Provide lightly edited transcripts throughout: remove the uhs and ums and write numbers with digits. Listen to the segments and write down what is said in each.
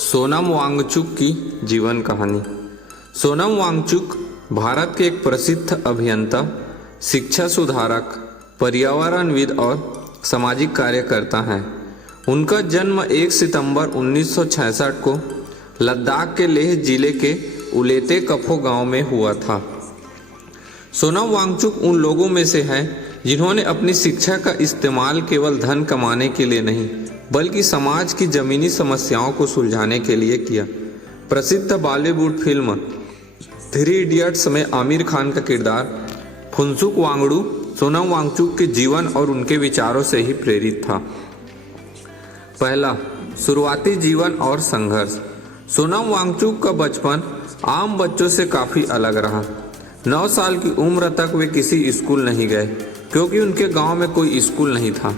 सोनम वांगचुक की जीवन कहानी। सोनम वांगचुक भारत के एक प्रसिद्ध अभियंता, शिक्षा सुधारक, पर्यावरणविद और सामाजिक कार्यकर्ता हैं। उनका जन्म 1 सितंबर 1966 को लद्दाख के लेह जिले के उलेते कफो गांव में हुआ था। सोनम वांगचुक उन लोगों में से हैं जिन्होंने अपनी शिक्षा का इस्तेमाल केवल धन कमाने के लिए नहीं, बल्कि समाज की जमीनी समस्याओं को सुलझाने के लिए किया। प्रसिद्ध बॉलीवुड फिल्म 3 इडियट्स में आमिर खान का किरदार फुनसुक वांगडू सोनम वांगचुक के जीवन और उनके विचारों से ही प्रेरित था। पहला, शुरुआती जीवन और संघर्ष। सोनम वांगचुक का बचपन आम बच्चों से काफ़ी अलग रहा। 9 साल की उम्र तक वे किसी स्कूल नहीं गए क्योंकि उनके गांव में कोई स्कूल नहीं था।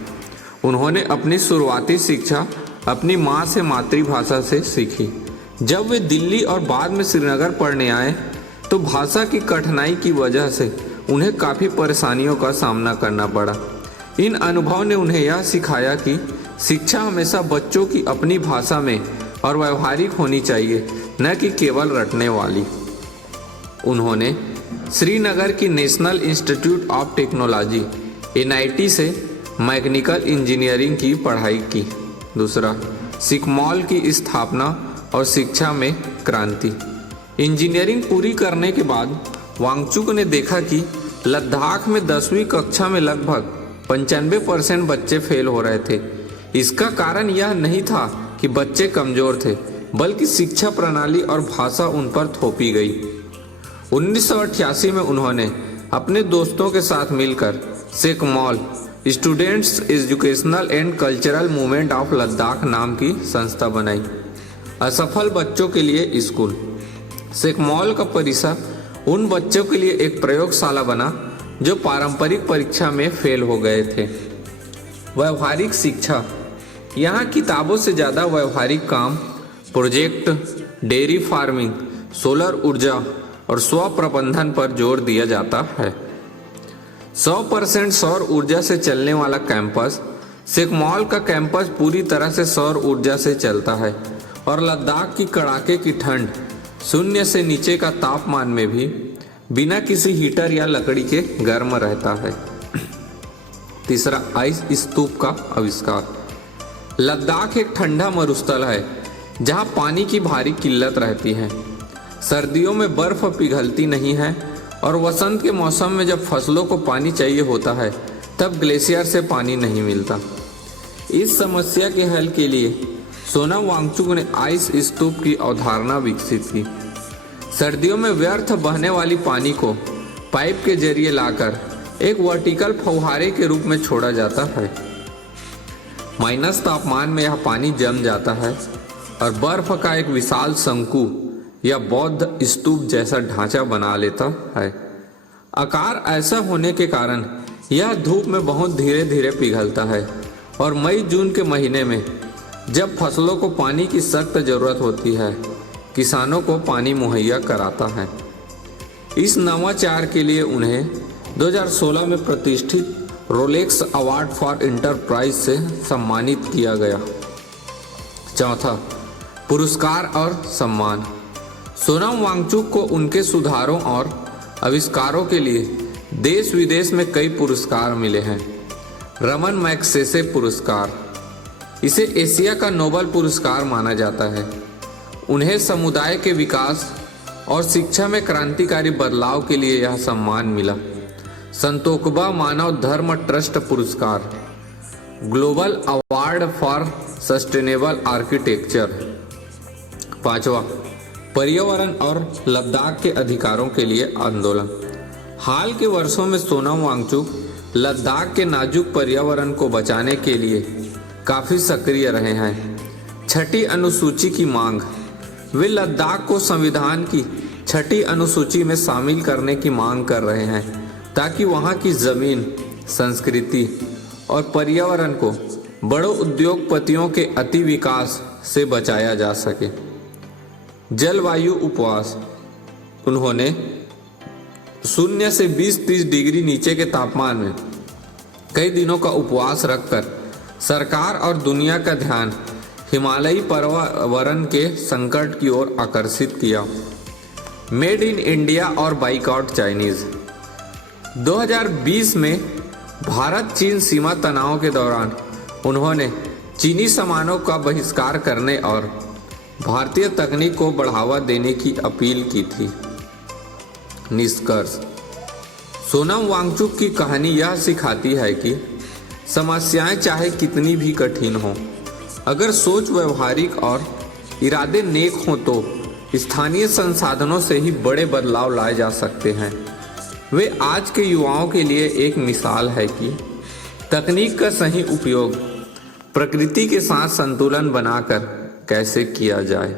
उन्होंने अपनी शुरुआती शिक्षा अपनी माँ से मातृभाषा से सीखी। जब वे दिल्ली और बाद में श्रीनगर पढ़ने आए तो भाषा की कठिनाई की वजह से उन्हें काफ़ी परेशानियों का सामना करना पड़ा। इन अनुभव ने उन्हें यह सिखाया कि शिक्षा हमेशा बच्चों की अपनी भाषा में और व्यवहारिक होनी चाहिए, न कि केवल रटने वाली। उन्होंने श्रीनगर की national institute of technology NIT से मैकेनिकल इंजीनियरिंग की पढ़ाई की। दूसरा, सिकमॉल की स्थापना और शिक्षा में क्रांति। इंजीनियरिंग पूरी करने के बाद वांगचुक ने देखा कि लद्दाख में 10वीं कक्षा में लगभग 95% बच्चे फेल हो रहे थे। इसका कारण यह नहीं था कि बच्चे कमज़ोर थे, बल्कि शिक्षा प्रणाली और भाषा उन पर थोपी गई। 1988 में उन्होंने अपने दोस्तों के साथ मिलकर SECMOL students educational and cultural movement of Ladakh नाम की संस्था बनाई। असफल बच्चों के लिए स्कूल। सिकमॉल का परिसर उन बच्चों के लिए एक प्रयोगशाला बना जो पारंपरिक परीक्षा में फेल हो गए थे। व्यवहारिक शिक्षा। यहाँ किताबों से ज़्यादा व्यवहारिक काम, प्रोजेक्ट, डेयरी फार्मिंग, सोलर ऊर्जा और स्व प्रबंधन पर जोर दिया जाता है। 100% सौर ऊर्जा से चलने वाला कैंपस। सिकमॉल का कैंपस पूरी तरह से सौर ऊर्जा से चलता है और लद्दाख की कड़ाके की ठंड, शून्य से नीचे का तापमान में भी बिना किसी हीटर या लकड़ी के गर्म रहता है। तीसरा, आइस स्तूप का आविष्कार। लद्दाख एक ठंडा मरुस्थल है जहाँ पानी की भारी किल्लत रहती है। सर्दियों में बर्फ पिघलती नहीं है और वसंत के मौसम में जब फसलों को पानी चाहिए होता है तब ग्लेशियर से पानी नहीं मिलता। इस समस्या के हल के लिए सोनम वांगचुक ने आइस स्तूप की अवधारणा विकसित की। सर्दियों में व्यर्थ बहने वाली पानी को पाइप के जरिए लाकर एक वर्टिकल फव्वारे के रूप में छोड़ा जाता है। माइनस तापमान में यह पानी जम जाता है और बर्फ का एक विशाल शंकु या बौद्ध स्तूप जैसा ढांचा बना लेता है। आकार ऐसा होने के कारण यह धूप में बहुत धीरे धीरे पिघलता है और मई जून के महीने में जब फसलों को पानी की सख्त ज़रूरत होती है, किसानों को पानी मुहैया कराता है। इस नवाचार के लिए उन्हें 2016 में प्रतिष्ठित रोलेक्स अवार्ड फॉर इंटरप्राइज से सम्मानित किया गया। चौथा, पुरस्कार और सम्मान। सोनम वांगचुक को उनके सुधारों और आविष्कारों के लिए देश विदेश में कई पुरस्कार मिले हैं। रमन मैग्सेसे पुरस्कार, इसे एशिया का नोबेल पुरस्कार माना जाता है। उन्हें समुदाय के विकास और शिक्षा में क्रांतिकारी बदलाव के लिए यह सम्मान मिला। संतोकबा मानव धर्म ट्रस्ट पुरस्कार, global award for sustainable architecture. पांचवा, पर्यावरण और लद्दाख के अधिकारों के लिए आंदोलन। हाल के वर्षों में सोनम वांगचुक लद्दाख के नाजुक पर्यावरण को बचाने के लिए काफ़ी सक्रिय रहे हैं। 6ठी अनुसूची की मांग। वे लद्दाख को संविधान की 6ठी अनुसूची में शामिल करने की मांग कर रहे हैं ताकि वहाँ की ज़मीन, संस्कृति और पर्यावरण को बड़े उद्योगपतियों के अति विकास से बचाया जा सके। जलवायु उपवास। उन्होंने 0 से 20-30 डिग्री नीचे के तापमान में कई दिनों का उपवास रखकर सरकार और दुनिया का ध्यान हिमालयी पर्यावरण के संकट की ओर आकर्षित किया। मेड इन इंडिया और बाइकआउट चाइनीज। 2020 में भारत चीन सीमा तनाव के दौरान उन्होंने चीनी सामानों का बहिष्कार करने और भारतीय तकनीक को बढ़ावा देने की अपील की थी। निष्कर्ष, सोनम वांगचुक की कहानी यह सिखाती है कि समस्याएं चाहे कितनी भी कठिन हों, अगर सोच व्यवहारिक और इरादे नेक हों तो स्थानीय संसाधनों से ही बड़े बदलाव लाए जा सकते हैं। वे आज के युवाओं के लिए एक मिसाल है कि तकनीक का सही उपयोग प्रकृति के साथ संतुलन बनाकर कैसे किया जाए।